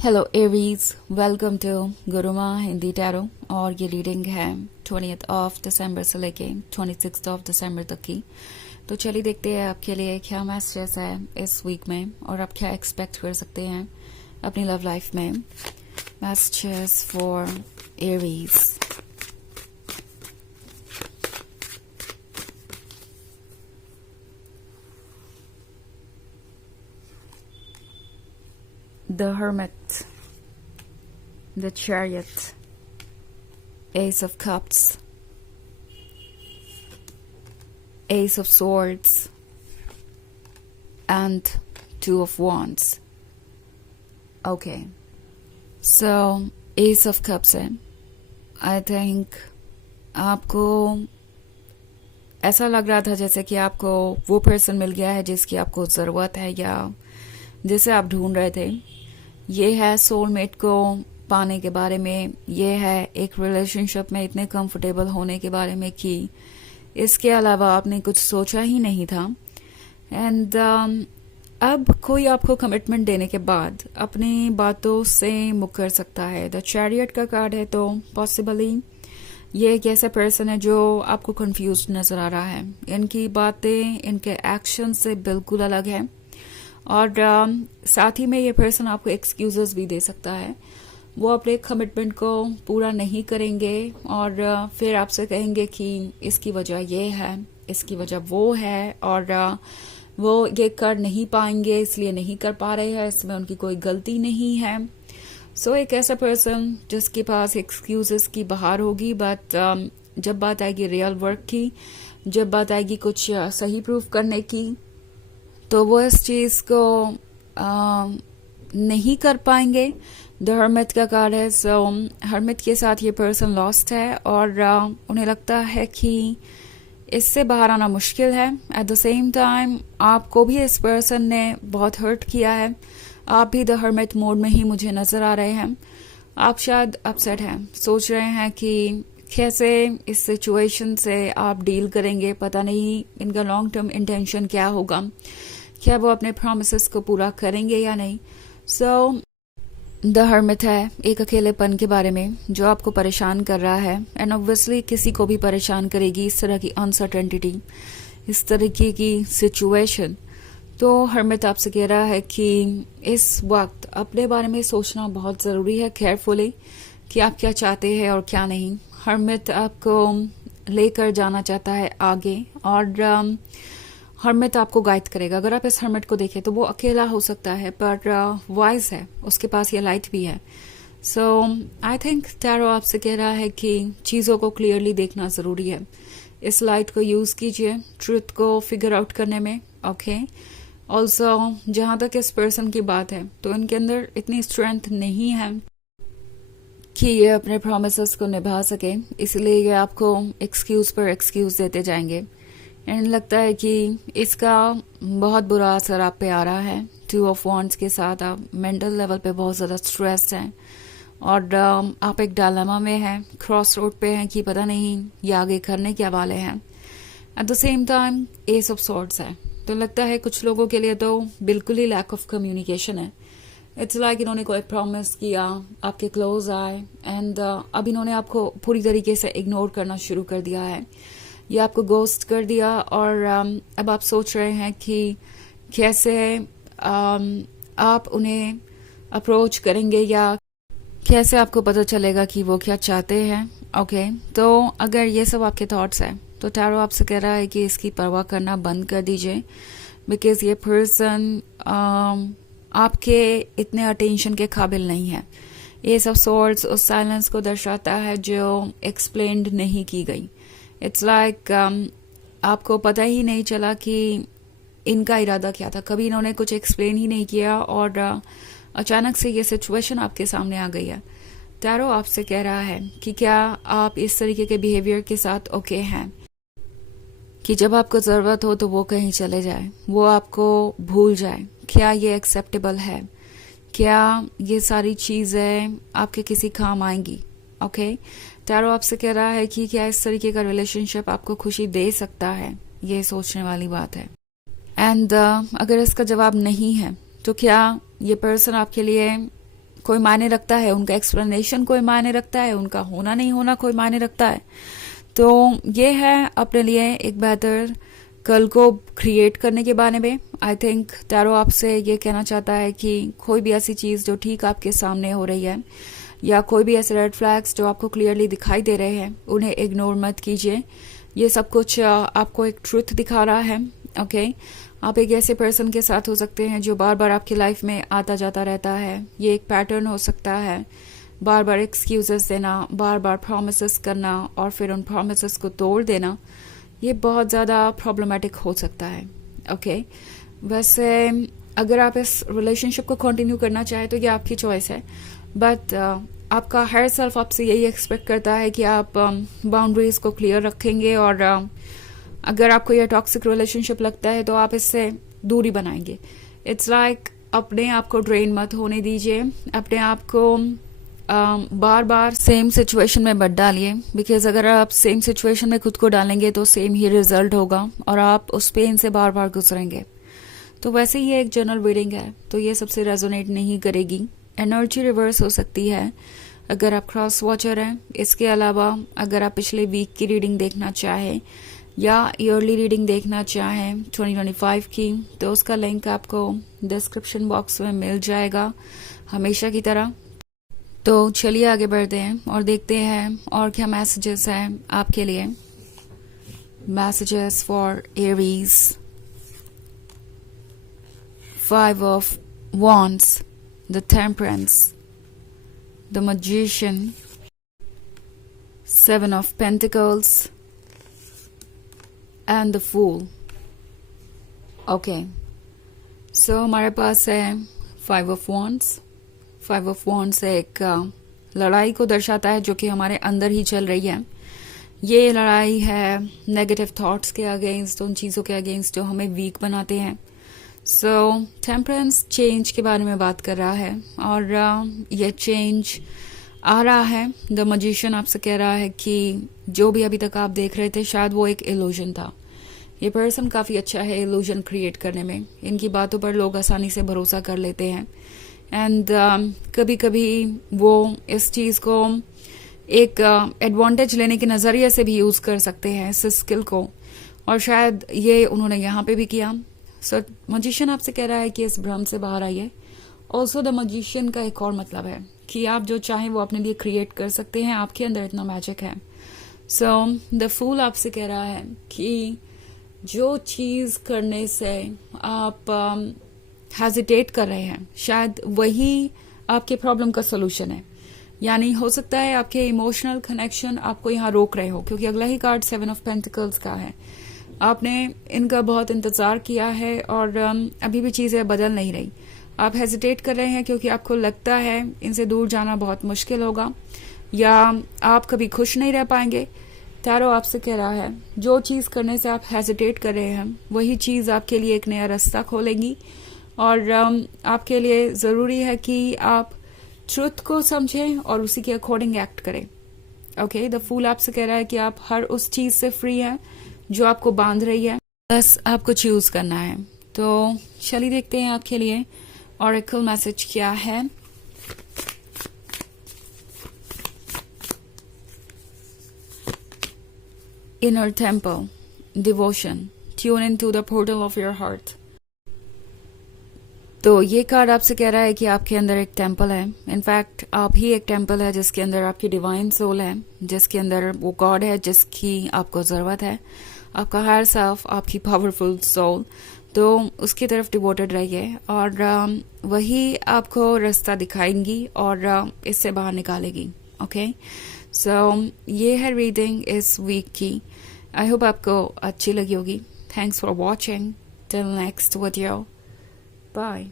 Hello Aries, welcome to Guruma Hindi tarot. और ये reading है 20th ऑफ दिसंबर से लेके 26th ऑफ दिसंबर तक की। तो चलिए देखते हैं आपके लिए क्या मैसेजेस है इस वीक में और आप क्या एक्सपेक्ट कर सकते हैं अपनी लव लाइफ में। Messages for Aries. The Hermit, the Chariot, Ace of Cups, Ace of Swords, and Two of Wands. Okay, so Ace of Cups है। I think आपको ऐसा लग रहा था जैसे कि आपको वो पर्सन मिल गया है जिसकी आपको ज़रूरत है या जिसे आप ढूंढ रहे थे। ये है सोलमेट को पाने के बारे में, ये है एक रिलेशनशिप में इतने कंफर्टेबल होने के बारे में कि इसके अलावा आपने कुछ सोचा ही नहीं था। एंड अब कोई आपको कमिटमेंट देने के बाद अपनी बातों से मुकर सकता है। द चैरियट का कार्ड है, तो पॉसिबली ये एक ऐसा पर्सन है जो आपको कंफ्यूज नजर आ रहा है। इनकी बातें इनके एक्शन से बिल्कुल अलग है और साथ ही में ये पर्सन आपको एक्सक्यूजेस भी दे सकता है। वो अपने कमिटमेंट को पूरा नहीं करेंगे और फिर आपसे कहेंगे कि इसकी वजह ये है, इसकी वजह वो है और वो ये कर नहीं पाएंगे, इसलिए नहीं कर पा रहे हैं, इसमें उनकी कोई गलती नहीं है। सो एक ऐसा पर्सन जिसके पास एक्सक्यूजेस की बहार होगी, बट जब बात आएगी रियल वर्क की, जब बात आएगी कुछ सही प्रूफ करने की, तो वो इस चीज को नहीं कर पाएंगे। द हर्मिट का कार्ड है। सो हर्मिट के साथ ये पर्सन लॉस्ट है और उन्हें लगता है कि इससे बाहर आना मुश्किल है। एट द सेम टाइम आपको भी इस पर्सन ने बहुत हर्ट किया है। आप भी द हर्मिट मोड में ही मुझे नजर आ रहे हैं। आप शायद अपसेट हैं, सोच रहे हैं कि कैसे इस सिचुएशन से आप डील करेंगे। पता नहीं इनका लॉन्ग टर्म इंटेंशन क्या होगा, क्या वो अपने प्रॉमिसेस को पूरा करेंगे या नहीं। सो द हर्मिट है एक अकेलेपन के बारे में जो आपको परेशान कर रहा है एंड ऑब्वियसली किसी को भी परेशान करेगी इस तरह की अनसर्टेनिटी, इस तरीके की सिचुएशन। तो हर्मिट आपसे कह रहा है कि इस वक्त अपने बारे में सोचना बहुत ज़रूरी है केयरफुली कि आप क्या चाहते हैं और क्या नहीं। हर्मिट आपको लेकर जाना चाहता है आगे और हर्मिट आपको गाइड करेगा। अगर आप इस हर्मिट को देखें तो वो अकेला हो सकता है पर वाइज है, उसके पास ये लाइट भी है। सो आई थिंक टैरो आपसे कह रहा है कि चीज़ों को क्लियरली देखना ज़रूरी है। इस लाइट को यूज़ कीजिए ट्रुथ को फिगर आउट करने में। ओके, ऑल्सो जहाँ तक इस पर्सन की बात है तो इनके अंदर इतनी स्ट्रेंथ नहीं है कि ये अपने प्रॉमिसेस को निभा सके, इसलिए ये आपको एक्सक्यूज पर एक्सक्यूज देते जाएंगे। एंड लगता है कि इसका बहुत बुरा असर आप पे आ रहा है। टू ऑफ वॉन्ड्स के साथ आप मेंटल लेवल पे बहुत ज़्यादा स्ट्रेस्ड हैं और आप एक डायलेमा में हैं, क्रॉस रोड पे हैं कि पता नहीं ये आगे करने क्या वाले हैं। At the same time S of swords है, तो लगता है कुछ लोगों के लिए तो बिल्कुल ही लैक ऑफ कम्युनिकेशन है। इट्स लाइक इन्होंने कोई प्रॉमिस किया, आपके क्लोज आए एंड अब इन्होंने आपको पूरी तरीके से इग्नोर करना शुरू कर दिया है, ये आपको गोस्ट कर दिया और अब आप सोच रहे हैं कि कैसे आप उन्हें अप्रोच करेंगे या कैसे आपको पता चलेगा कि वो क्या चाहते हैं। ओके, तो अगर ये सब आपके थॉट्स हैं तो टैरो आपसे कह रहा है कि इसकी परवाह करना बंद कर दीजिए, बिकॉज ये पर्सन आपके इतने अटेंशन के काबिल नहीं है। ये सब सॉर्ड्स उस साइलेंस को दर्शाता है जो एक्सप्लेन्ड नहीं की गई। इट्स लाइक आपको पता ही नहीं चला कि इनका इरादा क्या था, कभी इन्होंने कुछ एक्सप्लेन ही नहीं किया और अचानक से ये सिचुएशन आपके सामने आ गई है। टैरो आपसे कह रहा है कि क्या आप इस तरीके के बिहेवियर के साथ ओके हैं कि जब आपको ज़रूरत हो तो वो कहीं चले जाए, वो आपको भूल जाए। क्या ये एक्सेप्टेबल है? क्या ये सारी चीज़ें आपके किसी काम आएंगी? ओके, टैरो आपसे कह रहा है कि क्या इस तरीके का रिलेशनशिप आपको खुशी दे सकता है, ये सोचने वाली बात है। एंड अगर इसका जवाब नहीं है तो क्या ये पर्सन आपके लिए कोई मायने रखता है, उनका एक्सप्लेनेशन कोई मायने रखता है, उनका होना नहीं होना कोई मायने रखता है। तो ये है अपने लिए एक बेहतर कल को क्रिएट करने के बारे में। आई थिंक टैरो आपसे ये कहना चाहता है कि कोई भी ऐसी चीज़ जो ठीक आपके सामने हो रही है, या कोई भी ऐसे रेड फ्लैग्स जो आपको क्लियरली दिखाई दे रहे हैं, उन्हें इग्नोर मत कीजिए। ये सब कुछ आपको एक ट्रुथ दिखा रहा है। ओके, आप एक ऐसे पर्सन के साथ हो सकते हैं जो बार बार आपकी लाइफ में आता जाता रहता है। ये एक पैटर्न हो सकता है, बार बार एक्सक्यूजेस देना, बार बार प्रोमिसेस करना और फिर उन प्रोमिसेस को तोड़ देना। ये बहुत ज़्यादा प्रॉब्लमेटिक हो सकता है। ओके, वैसे अगर आप इस रिलेशनशिप को कंटिन्यू करना चाहें तो ये आपकी चॉइस है, बट आपका हायर सेल्फ आपसे यही एक्सपेक्ट करता है कि आप बाउंड्रीज को क्लियर रखेंगे, और अगर आपको ये टॉक्सिक रिलेशनशिप लगता है तो आप इससे दूरी बनाएंगे। इट्स लाइक अपने आप को ड्रेन मत होने दीजिए, अपने आप को बार बार सेम सिचुएशन में मत डालिए, बिकॉज अगर आप सेम सिचुएशन में खुद को डालेंगे तो सेम ही रिजल्ट होगा और आप उस पेन से बार बार गुजरेंगे। तो वैसे ही एक जनरल रीडिंग है, तो ये सबसे रेजोनेट नहीं करेगी। एनर्जी रिवर्स हो सकती है अगर आप क्रॉस वॉचर हैं। इसके अलावा अगर आप पिछले वीक की रीडिंग देखना चाहें या ईयरली रीडिंग देखना चाहें 2025 की, तो उसका लिंक आपको डिस्क्रिप्शन बॉक्स में मिल जाएगा हमेशा की तरह। तो चलिए आगे बढ़ते हैं और देखते हैं और क्या मैसेजेस हैं आपके लिए। Messages for Aries. 5 of Wands, the Temperance, the Magician, 7 of Pentacles, and the Fool. Okay, so हमारे पास है 5 of Wands। 5 of Wands एक लड़ाई को दर्शाता है जो कि हमारे अंदर ही चल रही है। ये लड़ाई है नेगेटिव थॉट्स के अगेंस्ट, उन चीज़ों के अगेंस्ट जो हमें वीक बनाते हैं। सो टेम्परेंस चेंज के बारे में बात कर रहा है, और ये चेंज आ रहा है। द मजिशियन आपसे कह रहा है कि जो भी अभी तक आप देख रहे थे शायद वो एक इल्यूजन था। ये पर्सन काफ़ी अच्छा है इल्यूजन क्रिएट करने में। इनकी बातों पर लोग आसानी से भरोसा कर लेते हैं, एंड कभी कभी वो इस चीज़ को एक एडवांटेज लेने के नज़रिए से भी यूज़ कर सकते हैं इस स्किल को, और शायद ये उन्होंने यहाँ पे भी किया। सो मजिशियन आपसे कह रहा है कि इस भ्रम से बाहर आइए। ऑल्सो द मजिशियन का एक और मतलब है कि आप जो चाहें वो अपने लिए क्रिएट कर सकते हैं, आपके अंदर इतना मैजिक है। सो द फूल आपसे कह रहा है कि जो चीज़ करने से आप हेजिटेट कर रहे हैं शायद वही आपके प्रॉब्लम का सोल्यूशन है। यानी हो सकता है आपके इमोशनल कनेक्शन आपको यहाँ रोक रहे हो, क्योंकि अगला ही कार्ड 7 ऑफ पेंटिकल्स का है। आपने इनका बहुत इंतजार किया है और अभी भी चीज़ें बदल नहीं रही। आप हेजिटेट कर रहे हैं क्योंकि आपको लगता है इनसे दूर जाना बहुत मुश्किल होगा, या आप कभी खुश नहीं रह पाएंगे। टैरो आपसे कह रहा है जो चीज़ करने से आप हेजिटेट कर रहे हैं वही चीज़ आपके लिए एक नया रास्ता खोलेगी, और आपके लिए ज़रूरी है कि आप ट्रुथ को समझें और उसी के अकॉर्डिंग एक्ट करें। ओके, द फूल आपसे कह रहा है कि आप हर उस चीज़ से फ्री हैं जो आपको बांध रही है, बस आपको चूज करना है। तो चलिए देखते हैं आपके लिए ऑरेकल मैसेज क्या है। Inner temple, devotion, tune in to the portal of your heart. तो ये कार्ड आपसे कह रहा है कि आपके अंदर एक टेम्पल है। इनफैक्ट आप ही एक टेम्पल है जिसके अंदर आपकी डिवाइन सोल है, जिसके अंदर वो गॉड है जिसकी आपको ज़रूरत है, आपका हायर सेल्फ, आपकी पावरफुल सोल। तो उसकी तरफ डिवोटेड रहिए और वही आपको रास्ता दिखाएंगी और इससे बाहर निकालेगी। ओके, सो ये है रीडिंग इस वीक की। आई होप आपको अच्छी लगी होगी। Thanks for watching. Till next video, bye.